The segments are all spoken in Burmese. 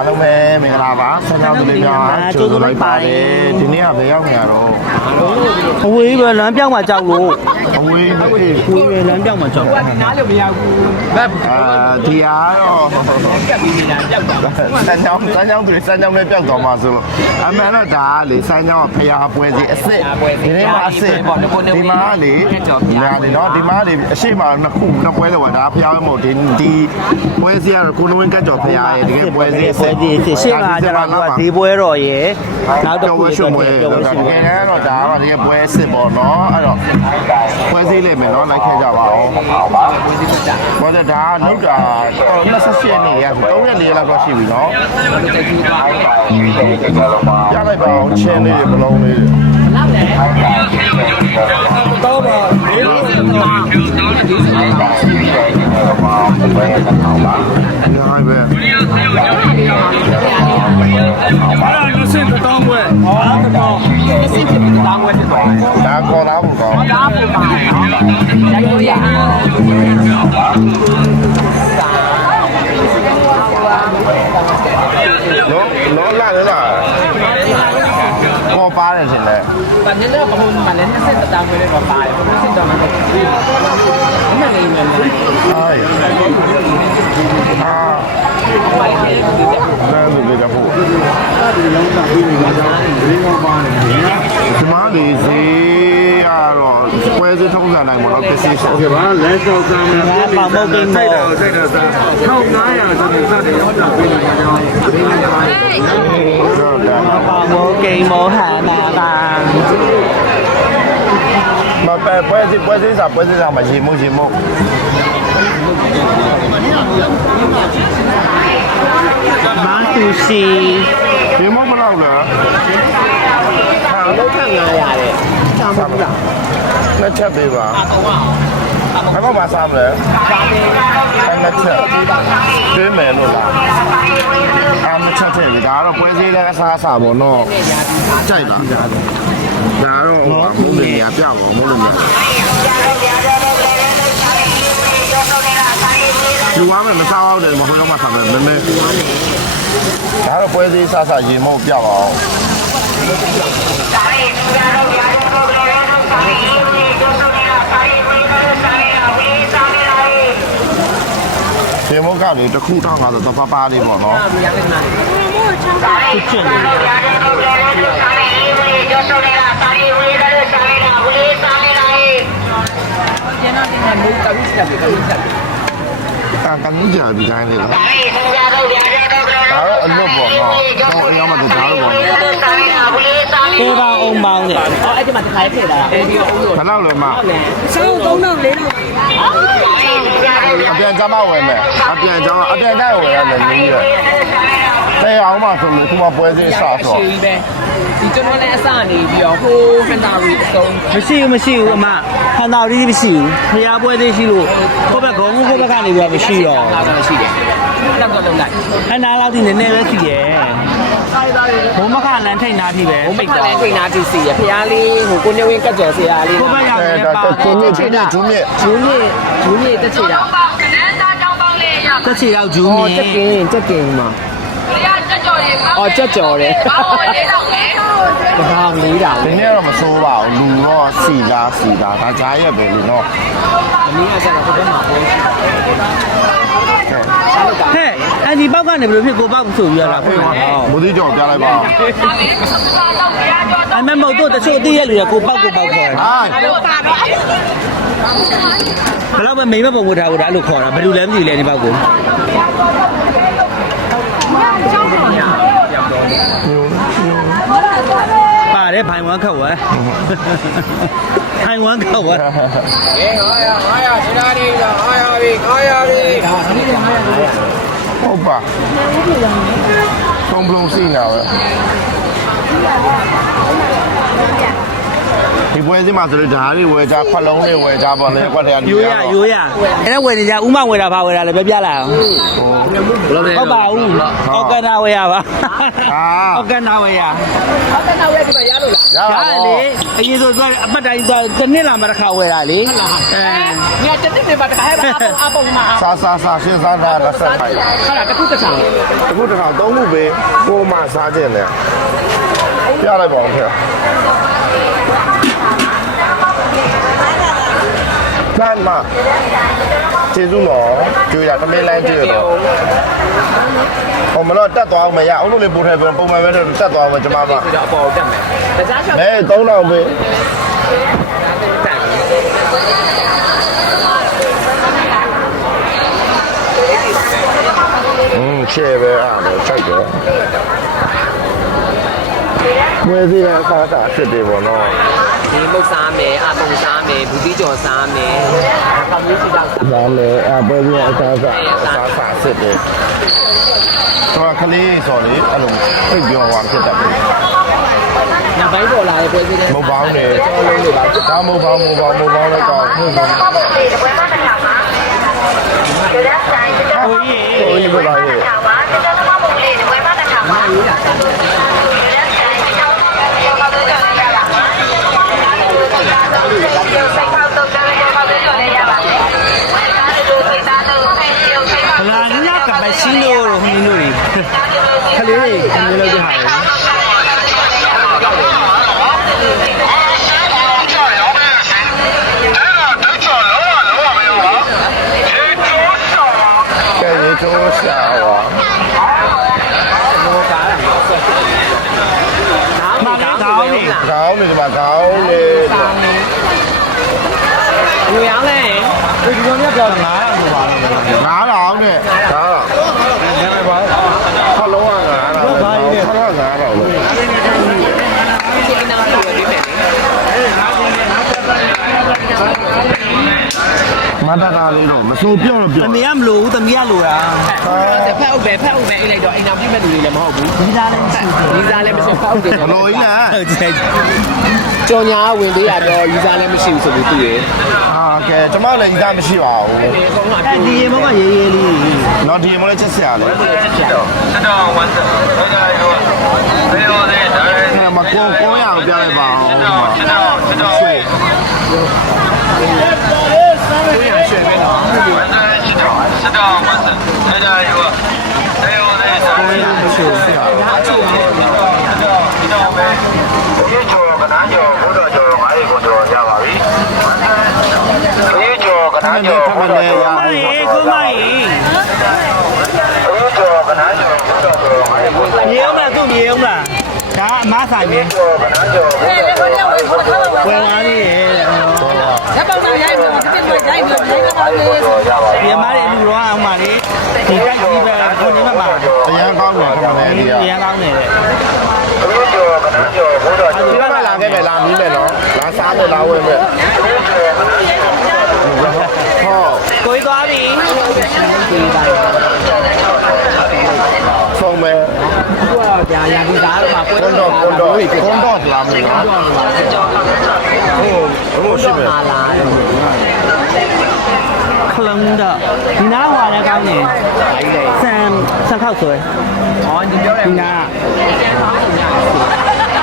အားလုံးပဲမင်္ဂလာပါဆန်းကြောင်းတွေများကျိုးလိုက်ပါတယ်ဒီနေ့ကဘယ်ရောက်နေရတော့အဝေးပဲလမ်းပြောင်းမှာကြောက်လို့အဝေးပဲလမ်းပြောင်းမှာကြောက်နားလို့မရဘူးဒီအားတော့ဆန်းကြောင်းတွေဆန်းကြောင်းနဲ့ပြောက်သွားမှာဆိုလို့အမှန်တော့ဒါကလေဆန်းကြောင်းကဖျားပွဲစီအစ်စ်ဒီနေ့မှာအစ်စ်ဒီမှာလေညာဒီနော်ဒီမှာလေအရှိမနှစ်ပွဲတော့ဒါဖျားပဲမဟုတ်ဒီပွဲစီကတော့ကိုလိုဝင်းကတ်ကြော်ဖျားရဲ့တကယ်ပွဲစီအစ်စ်ရှေ့မှာကျတော့ဒီပွဲတော်ရဲ့နောက်တစ်ခုရွှေပွဲတကယ်တော့ဒါကတကယ်ပွဲအစ်စ်ပေါ့နော်အဲ့တော့ပွဲစီလေးမယ်နော်လိုက်ခဲ့ကြပါဦးဘာလဲဒါလောက်တာ28နေရ3ရက်4ရက်လောက်တော့ရှိပြီနော်ရလိုက်ပါအောင်ချင်းလေးတွေမလုံးလေးတော့ပါနိုင်ပဲလူစင်တောင်းဝဲအားတော့လူစင်တောင်းဝဲဖြစ်သွားတယ်ဒါခေါ်လာဘူးကောဒါပုံပါရရိုးရလောလာလားပေါ်ပါတယ်ရှင်လေ။ဒါညနေဘုံမှာလည်း20တောင်းဝဲလေးပါပါတယ်။ဘုံစစ်တောင်းမှာ။မနေမယ်။ဟိုင်းမိုက်တယ်ဒီတက်။နားလူတွေကပို့။ဒီလောင်းတာပြီးနေတာကြောင့်ဒီမှာပါတယ်။ဒီမှာဒီစီကတော့ပွဲစထုံးစံတိုင်းပေါ့နော်ပစ္စည်းရှိတယ်။ဘာလဲစောက်စမ်းမယ်။ပါမောကိန်းမော1500ဆိုတော့စတဲ့ရောက်တာပြီးနေတာကြောင့်ဒီမှာပါတယ်။ဆိုတော့ပါမောကိန်းမောဟာနာတာမပဲပွဲစစာမရေမို့မာတူစီရေမို့ဘယ်လောက်လဲလောက်ထ900တဲ့စာမဘူးလားနှစ်ချက်ပေးပါအဲ့တော့မစားမလဲအဲ့နှစ်ချက်ကျွေးမယ်လို့လားအဲ့နှစ်ချက်ထည့်ပြီဒါကတော့ပွဲစည်းတဲ့အစားအစာပေါ့နော်ကြိုက်လားဒါတော့ဟိုမုန်းနေရပြပါမုန်းလို့လူဝါမယ်မစားအောင်တယ်မဟုတ်တော့မှစားမယ်မမေဒါတော့ပွဲစည်းစားစားရေမုတ်ပြပါအောင်ရေမုတ်ကလေတစ်ခု1500တော့ပါလေးပေါ့နော်ချစ်တယ်ကန်ကြဒီတိုင်းလေးလားဒါတော့အလွတ်ပေါ့နော်တော့အရောက်မှဒါတော့ပေါ့ပေးပါအောင်ပေါင်းတယ်အော်အဲ့ဒီမှာတစ်ခါလေးထည့်လာအဲ့ဒီအုံးလို့ဘယ်လောက်လဲမဆောင်း3000 4000အပြန်ကြမ်းမဝယ်မယ်အပြန်ကြမ်းဝယ်ရတယ်လေးရတဲ့အောင်မှဆိုလို့ခုမှပွဲစည်းဆော့ဆော့ဒီကျွန်တော်လည်းအစနေပြီးတော့ဟိုဟန်တာရီအဆုံးမရှိဘူးအမဟန်တာရီမရှိဘူးဖျားပွဲသေးရှိလို့ကိုယ့်ဘက်ခေါင်းကိုယ့်ဘက်ကနေပြီးမရှိတော့ရှိတယ်လောက်တော့လိုက်ဟန်တာလောက်ဒီနည်းနည်းပဲရှိတယ်ဘုံမခလန်ထိတ်နာပြီပဲပိတ်တော့ထိတ်နာကြည့်စီရဖျားလေးဟိုကိုနေဝင်းကကြော်ဆရာလေးကိုယ့်ဘက်ရောက်နေပါကိုမြင့်ဂျူးမြင့်တက်ချေတာတက်ချေရောက်ဂျူးမြင့်တက်ကင်းမှာကြက်ကြော်တယ်ဘာလို့လေးတော့လဲဘာလေးတာဒီနေ့တော့မစိုးပါဘူးလူတော့စီတာဒါကြားရက်ပဲလူတော့အမင်းကကျတော့ဘယ်မှာပေါ်ဟဲ့အဒီပေါက်ကနေဘယ်လိုဖြစ်ကိုပေါက်ဆိုပြီးရလားဖွင့်ပါမူသီးကြော်ပြလိုက်ပါအမမဟုတ်တော့တချို့အတိရလူကကိုပေါက်ခေါ်တယ်ဟာဘယ်လောက်ပဲမိမပုံဝထားဘူးဒါအဲ့လိုခေါ်တာဘယ်လိုလဲမသိလဲဒီပေါက်ကိုပါတယ်ဖိုင်ဝမ်ခောက်ဝဲဖိုင်ဝမ်ခောက်ဝဲ900ဒီလားဒီလား900ပြီဟုတ်ပါသုံးလုံးစီးနေတာပဲ ဒီပွဲစီမှာဆိုလို့ဓာတ်တွေဝယ်ကြခွက်လုံးတွေဝယ်ကြပါလေကွက်တည်း ရိုးရအဲ့ဒါဝယ်နေကြဥမဝယ်တာဘာဝယ်တာလဲပြပြလာအောင်ဟုတ်ပါဘူးအော်ကန်နာဝယ်ရပါအော်ကန်နာဝယ်ရ ဟုတ်တယ်နောက်ရက်ဒီမှာရလို့လား ရပါ ရတယ် လေ လေအရင်ဆိုတော့အမှတ်တိုင်းဆိုတစ်နှစ်လာမှတစ်ခါဝယ်တာလေ ညတက်တက်ပါတခါဟဲ့အပုံမှာ စားရှင်းစားတာလက်ဆက်ခိုင်း ဟာလားတစ်ခုတစ်ဆောင် အခုတခါသုံးခုပဲကိုမှစားခြင်းလေပြလိုက်ပါဦးခင်ဗျာမကျေးဇူးနော်ကြွေးရသမင်းလိုင်းကြည့်ရတော့ဟိုမလို့တက်သွားအောင်မရအောင်လို့လေပို့ထဲပုံမှန်ပဲတက်သွားအောင်ကျွန်မက ပြီးတော့အပေါ်တက်မယ်တခြားချက် မဲ3000ပဲရှယ်ပဲအားလို့စိုက်တယ်ဝယ်စီရအခါတာဖြစ်တယ်ပေါ့နော် ဒီမုတ်စားမယ်အပုံစားမယ်ဘူးတိကျော်စားမယ်ပေါင်းလေးစီတော့ ဒါလည်းအပွဲစီရအခါတာဖြစ်တယ်တော့ကလေးဆိုလေအဲ့လိုသိပြောသွားဖြစ်တတ်တယ် ညပိုင်းပေါ်လာတဲ့ပွဲစီတဲ့ မုတ်ပေါင်းနေ ကျော်လုံးတွေပါ ဒါမုတ်ပေါင်းလည်းကောင်းဟုတ်ပါဘူး ဟိုကြီး ဟိုကြီးပြလာရဲ့ ဗလာညကပစီနိုလိုဟင်းလို့ခလေးတွေအမျိုးလောက်ကြဟာလေ ကဲရေချိုးရှာပါ ကောင်းနေ ခေါင်းနေဒီမှာခေါင်းနေ ငွေအောင်လဲ ဒီကောင်ကပြော900ဟိုပါလို့ 9000နဲ့ဒါတော့ခလုံးက9000ဘာကြီးလဲခလုံးက9000လို့ ဒီအနာကိုပြီးမယ် မတတာလေးတော့မစိုးပြောတော့ပြော သမီးကမလို့ဘူးသမီးကလိုတာ တစ်ဖက်ဥပဲဖက်ဥပဲအိတ်လိုက်တော့အိမ်နောက်ပြမဲ့လူတွေလည်းမဟုတ်ဘူး ဒီသားလည်းမရှိဘူး ယူဇာလည်းမရှိဖက်ဥတွေ ဘလို့ကြီးလဲ ဟုတ်တယ် ကြော်ညာဝင်သေးရတော့ယူဇာလည်းမရှိဘူးဆိုပြီးသူရယ် ဟာကဲကျွန်မလည်းဤသားမရှိပါဘူး အကုန်လုံး အဲ့ဒီရေမောကရေးရေးလေး တော့ဒီမလဲချက်စရာလေ 这张完整，大家有没有的？当然， အဲ့မကိုရအောင်ပြလိုက်ပါအောင် 这张位， ကိုရရွှေပဲနော် 完整这张完整，大家有没有的？当然，这张位，一脚跟南脚，五脚脚，哪里公脚下把位？一脚跟南脚，五脚脚， ဟေးကိုမကြီး 一脚跟南脚，五脚脚，哪里公脚？ မြေအောင်လားသူ့မြေအောင်လားဒါအမဆိုင်မြေ 一脚跟南脚，五脚脚，哪里公脚？ ဝယ်လာနေရဲ့ ရပ်ပေါင်းသားရိုက်လို့တစ်ပြည့်ရိုက်လို့ရိုက်တော့လေ ဒီမားတွေလူတော့အောင်ပါလေဒီတိုက်ကြီးပဲကိုနေမှာပါ တရားကောင်းတယ်ခမလေးဒီက ရန်ကောင်းနေတယ် 一脚跟南脚，五脚脚， ဒီကမှလာခဲ့မယ်လာပြီးမယ်နော်လာစားမယ်လာဝယ်မယ် 一脚跟南脚。 ဟုတ် ကိုကြီးသွားပြီ ဆုံးမယ် ကိုတော့ကြာရာဒီသားတော့မှာပွဲ ကွန်းတော့လာမယ်နော်ဟုတ်ဘလို့ရှိမယ် လာလာ ခလုံးတော့ဒီနားဟွာလည်းကောင်းနေဆန်ခောက်ဆွဲ ဟောဒီပြောတယ် ဒီနား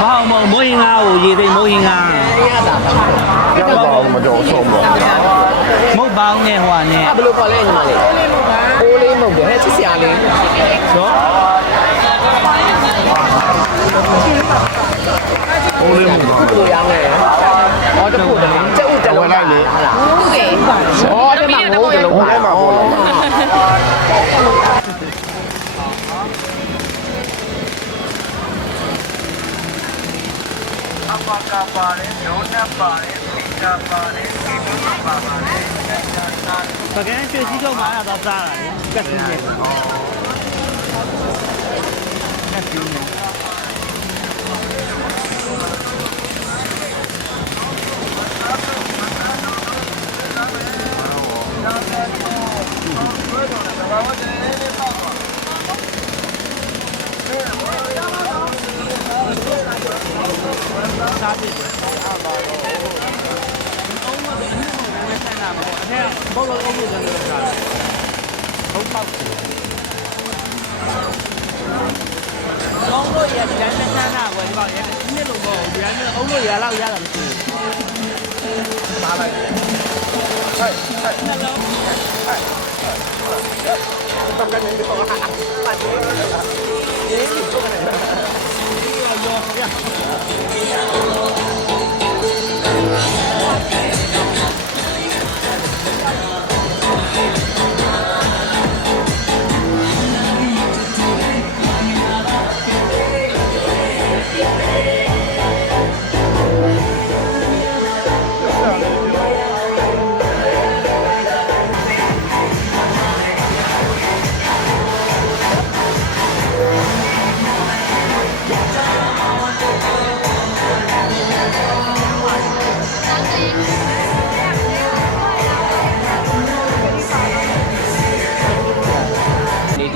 ဘာမှမမိုးရင်ငါ့ကိုရေသိမိုးရင်ငါ ကြောက်တော့မကြောက်ဆုံးပါ မုတ်ပေါင်းနဲ့ဟွာနဲ့ ဘယ်လိုခေါ်လဲညီမလေးအိုးလေးမုံတယ်ဟဲ့ချစ်စရာလေး နော် ဟိုးလေးမပါ ကိုရောင်းလဲဟောတခုတည်းကျုပ်တ ဝ လုံး ယ်လိုက်လေ ဟုတ်ကဲ့ဟောဒီမှာငိုးတလုံး ဟိုးလေးမှာပေါ်လာ ပကန်းရွှေစည်းကုန်းမှာတော့စားတာလေကက်စီနဲ့ကက်စီနဲ့စားပြီ လို့ရဒီတိုင်းနဲ့ဆန်းတာကွယ်ဒီကောင်ရဒီနေ့လုံးတော့ဒီတိုင်းနဲ့အုံးလို့ရလောက်ရတာမရှိဘူး ပါလိုက်ဟဲ့နှလုံး တော့ကနေတော့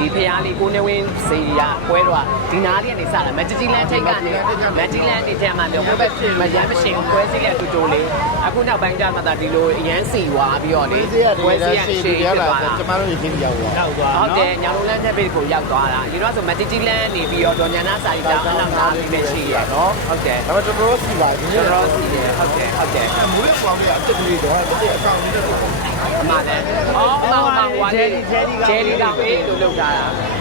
ဒီဖျားလေးကိုနေဝင်းစီရပွဲတော့ဒီနားလေးကနေစလာမက်ဂျီလန်ထိတ်ကနေမက်ဂျီလန်ဒီထဲမှာမျိုးဘက်မရမ်းမရှိဘူးပွဲစီရဲ့တူတူလေးအခုနောက်ပိုင်းကျမှသာဒီလိုအရန်စီွားပြီးတော့လေပွဲစီရဲ့ရှေ့ရောက်လာကျမတို့ရင်းရောက်သွားရောက်သွား ဟုတ်တယ်ညောင်လုံးလန်းတဲ့ဘေးကိုရောက်သွားတာဒီတော့ဆိုမက်ဂျီလန်နေပြီးတော့ဒေါ်ညာနာစာရီတောင်းအနောက်သားပြီးပဲရှိရနော်ဟုတ်တယ် ဒါပေမဲ့တော်တော်စီပါဒီနေ့ တော်စီရဟုတ်တယ်ဟုတ်တယ် မွေးပွားလေးအစ်ကလေးတော့တစ်အကောင်လေးတော့ အမှန်တယ်အော်မောင်မောင်ဝါလေးဂျယ်လီကပေးလို့လုပ်တာ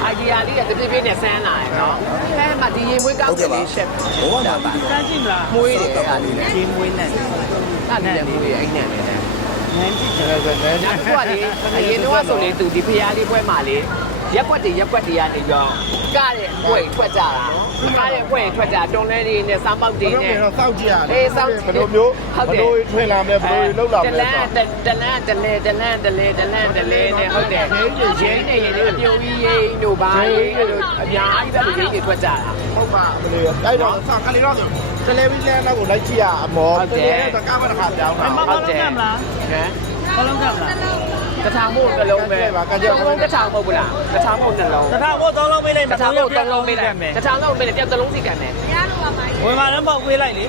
အိုင်ဒီယာလေးကတပြည့်ပြည့်နဲ့ဆန်းလာတယ်နော်အဲမှဒီရင်မွေးကောင်းကလေးရှက်ဘောတာပါ စမ်းကြည့်မလား မွေးတယ်အဲ့ဒါလေးနဲ့ ဒီမွေးနဲ့ အဲ့ဒါမွေးအဲ့နဲ့နဲ့ ငန်းကြည့်ကြတယ် နောက်တစ်ခုကလေအရင်တော့ဆိုလေသူဒီဖျားလေးပွဲမှာလေရက်ွက်တွေကနေရောကတဲ့ပွဲထွက်ကြတာကားတဲ့ပွဲထွက်ကြတွန်လဲတွေနဲ့စားပေါက်တွေနဲ့ တော့စောက်ကြည့်ရ အေးစောင့် ဘယ်လိုမျိုးဘယ်လိုထွင်လာမလဲဘယ်လိုလှုပ်လာမလဲ တလန်းနဲ့ဟုတ်တယ်ရင်းနေရင်အပြုံကြီးရိန်းတို့ဘာရိန်းတို့အများကြီးပဲရိန်းတွေထွက်ကြတာ ဟုတ်ပါမလို့အဲ့တော့ဆောက်ကလေးတော့တလေဗီလန်တော့ကိုလိုက်ကြည့်ရအမောတလေတော့ကားမတစ်ခါပြောင်းတာ မမလုံးကမလား ဟမ် ဘလုံးကမလား တထောင်မို့တစ်လုံးပဲတထောင်မဟုတ်ဘူးလားတထောင်မို့တစ်လုံး တထားဖို့3လုံးပေးလိုက် တထောင်မို့တစ်လုံးပေးလိုက်တထောင်လုံးပေးလိုက်ပြောက်တစ်လုံးစီကန်မယ် ဝင်มาတော့ပေါက်ပေးလိုက်လေ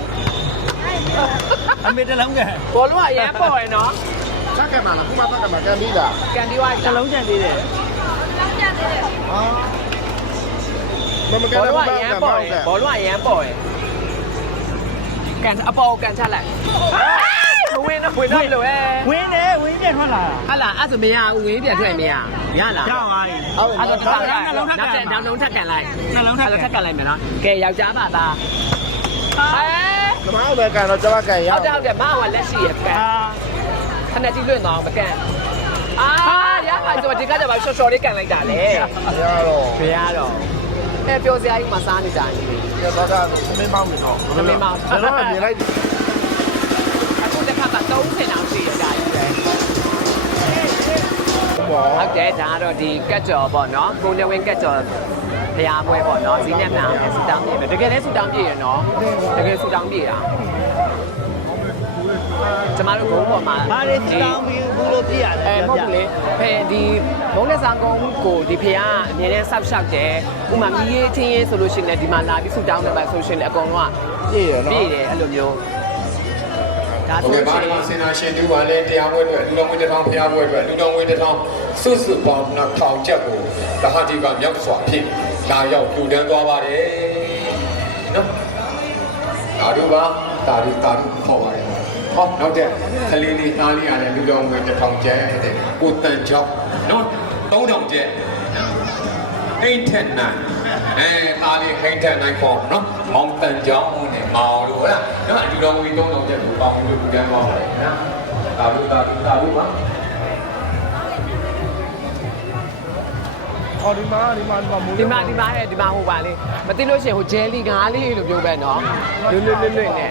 အမေတလုံးက ဘောလုံးကအရန်ပေါ်ရနော် စက်ကမှလားခုမှစက်ကမှကန်ပြီးတာ ကန်ဒီဝိုင်း တလုံးချန်သေးတယ် မမကန် ဘော တော့ လုံးကအရန်ပေါ်ရဘောလုံးကအရန်ပေါ်ရကန်အပေါ်ကန်ချလိုက်ဝင်းတော့လို့အဲ ဝင်းတယ်ဝင်းပြန်ထွက်လာတာ ဟာလားအဲ့ဆိုမရဘူးဝင်းပြန်ထွက်မရရလား ကြောက်ပါပြီ ဟုတ် အဲ့ တယ် တော့နှလုံးထပ်ကန်လိုက် နှလုံးထပ် ထပ်ကန်လိုက်မယ်နော်ကဲယောက်ျားပါသားဟဲ ကမောင်းပဲကန်တော့ကျွန်မကန်ရ ဟုတ်တယ်မဟာလက်ရှိရကန် အာ ခဏကြည့်လွင့်တော့မကန်အာရပါဆိုဒီကကြပါရှော့ရှော့လေးကန်လိုက်တာလေ ရတော့ ဘယ်ရတော့အဲပြောစရာကြီးမစားနေကြဘူး ဒီတော့ကသမင်းမောင်းနေတော့ကျွန်တော်မြင်လိုက် အခုတစ်ခါမှ30တောင်ရှိရတာကြီးပဲ ပေါ့ ဟုတ်တယ်ဒါကတော့ဒီကတ်ကြော်ပေါ့နော်ကိုနေဝင်ကတ်ကြော်ဘုရားပွဲပေါ့နော်ဈေးနဲ့မှန်ဆူတောင်းပြည့်ပဲတကယ်လဲဆူတောင်းပြည့်ရနော်တကယ်ဆူတောင်းပြည့်တာကျမတို့ဘုံပေါ်မှာ ဘာတွေတောင်းပြီးဘူးလို့ပြရတယ် မဟုတ်ဘူးလေဖဲဒီဘုံလက်ဆောင်ကုန်းကိုဒီဖះအမြဲတမ်းဆောက်ရှောက်တယ်ဥမာမီးရေးချင်းရေးဆိုလို့ရှိရင်ဒီမှာလာပြီးဆူတောင်းတယ်ပါဆိုရှင်လေအကုန်လုံးက ပြည့်ရနော် ပြည့်တယ်အဲ့လိုမျိုးဒါ ဟုတ် ဆို ကဲ့ ရှ ပါ င် ဒီမှာစင်နာရှင်တူပါလေတရားပွဲတွေလူတော်ဝင်းတစ်ထောင်ဖျားပွဲတွေလူတော်ဝင်းတစ်ထောင်စွတ်စွတ်ပေါင်းနှစ်ထောင်ချက်ကိုတဟတိကမြောက်စွာဖြစ်လာရောက်ပြူတန်းသွားပါတယ်နော်ဒါတို့ပါဒါတို့ခေါ်ပါတယ်ဟောနောက်တဲ့ကလေးလေးသားလေးရတယ်လူတော်ဝင်းတစ်ထောင်ကျဲတဲ့ကိုတန်ချောင်းနော်3000ကျဲဟိတ်ထက်နိုင်သားလေးဟိတ်ထက်နိုင်ပေါ့နော်မောင်တန်ချောင်းနဲ့မောင်လို့ဟုတ်လားနော်လူတော်ဝင်း3000ကျဲကိုပေါင်းလို့ပြူတန်းသွားပါတယ်နော်ဒါတို့ပါ အော်ဒီမှာမိုး ဒီမှာဟိုပါလေမသိလို့ရှိရင်ဟိုဂျယ်လီကားလေးလိုမျိုးပဲနော်လွတ်နဲ့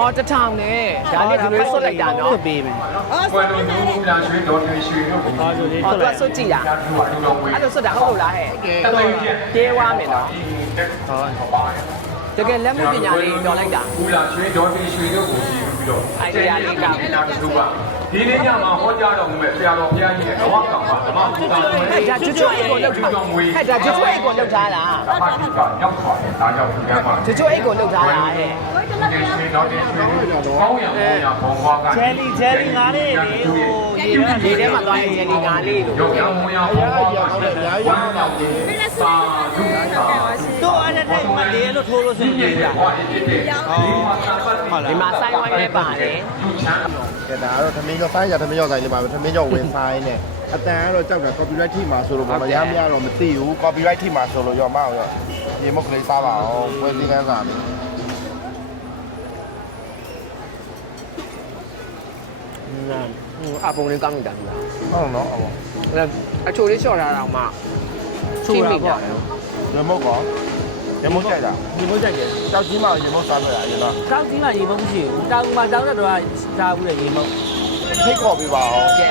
အော်တထောင်နဲ့ဒါလေးကဖတ်ဆွတ်လိုက်တာနော် ပေးမယ် ဘွယ်လိုမျိုးလာရွှေတော်ရွှေတို့ကို ဟောဆိုလေး အော် ထွက် သူ လို က က် ဆွတ်ကြည့်တာ လူတော်ဝင်း အဲ့လိုဆွတ်တာဟုတ်လို့လားဟဲ့ တမန်ကြီး ပြေးွားမယ်နော် ဟုတ်ပါ တကယ်လက်မှုပညာလေးတော်လိုက်တာ ဘူးလာရွှေတော်ရွှေတို့ကိုကြည့်ပြီးတော့တူပါဒီနေ့ညမှာဟောကြားတော်မူမဲ့ဆရာတော်ဘုရားကြီးရဲ့ဘဝကံမှာဓမ္မပူဇော်တော် ဟဲ့ဒါကျွတ်အိတ်ကိုလောက်ထားဟဲ့ဒါကျွတ်အိတ်ကိုလောက်ထားလား ဓမ္မတိကရောက်သွားတယ်ဒါကြောင့်ဒီကမှာ ကျွတ်အိတ်ကိုလောက်ထားလားဟဲ့ ဒီရွှေတော်ရွှေတို့ကောင်းရံဘုံဘဝက ဂျယ်လီငါးလေးလေဟို ဒီထဲမှာသွားရင်ဒီကားလေးလို့ 有阳光呀，好好的，牙牙嘛的。大猪大。 တို့အဲ့တဲ့မလေးလို့ထိုးလို့ဆိုရင်ပြေးတာဟုတ်လား ဒီမှာဆိုင်ဝိုင်းလည်းပါတယ် ကဲဒါကတော့သမင်းကျော်ဆိုင်ရသမင်းကျော်ဆိုင်လေးပါပဲသမင်းကျော်ဝင်ဆိုင်နဲ့အတန်ကတော့ကြောက်တာ copyright ထိမှာဆိုလို့ပေါ့မရမရတော့မသိဘူး copyright ထိမှာဆိုလို့ရောမအောင်ရောရေမုတ်ကလေးစားပါအောင်ပွဲစည်းကန်းစားတယ် အပုံလေးကောင်းနေတာဒီလား ဟုတ်နော်ဟုတ် အချိုလေးလျှော့ထားတာမှ ချိုးတာပေါ့ ရေမုတ်ကောရေမုတ်ကြိုက်တာ ဒီဘုတ်ကြိုက်တယ် ကြောက်ကြီးမှရေမုတ်စားလို့ရတယ်နော် ကောင်းကြီးမှရေမုတ်မရှိဘူးတောင်မှာတောင်းတဲ့တော့စားဘူးလေရေမုတ် ဖိတ်ခေါ်ပေးပါအောင် ကဲ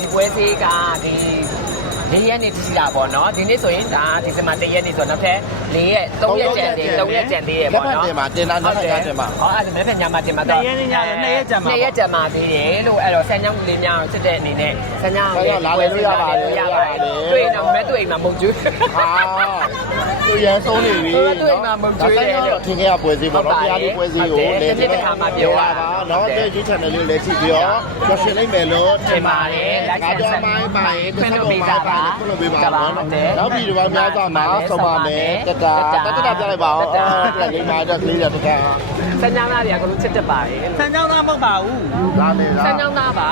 ဒီပွဲစည်းကဒီရက်နေ့ရှိတာပေါ့နော်ဒီနေ့ဆိုရင်ဒါဒီစမှာ1ရက်နေ့ဆိုတော့နောက်ထပ်4ရက်3ရက်ကျန်သေး3ရက်ကျန်သေးရပေါ့နော် လက်ဖက်တင်မှာတင်တာလက်ဖက်တင်မှာ ဟောအဲ့ဒါလက်ဖက်ညမှာတင်မှာတော့ 2ရက်နေ့ည2ရက်ကြမှာ 2ရက်ကျန်ပါသေးတယ်လို့အဲ့တော့ဆန်းချောင်းလေးများချစ်တဲ့အနေနဲ့ဆန်းချောင်းတွေ့တော့မဲတွေ့အိမ်မှာမုတ်ကျွေး ဟာသူရန်ဆုံးနေပြီ တွေ့မှာမုတ်ကျွေးတယ် ထင်ခဲ့ရပွဲစည်းပေါ့နော်တရားလေးပွဲစည်းကိုလေဒီတစ်ခါမှပြောတာပါနော်တဲ့ YouTube channel လေးလည်းကြည့်ပြီးတော့ကြော်ရှင်လိုက်မယ်လို့ ထင်ပါတယ် ဒါကြောင့်မိုင်းပါရင်တစ်ခါတော့မိုင်းပါရင်ခုလိုပေးပါနော်နောက်ပြီးတော့များစွာမှာဆုံးပါမယ်တတပြလိုက်ပါအောင်အဲ့ဒီမှာတော့ကလေးရတက ဆန်းချောင်းသားတွေကကလို့ချစ်တတ်ပါတယ် ဆန်းချောင်းသားမဟုတ်ပါဘူး ဒါနေတာ ဆန်းချောင်းသားပါ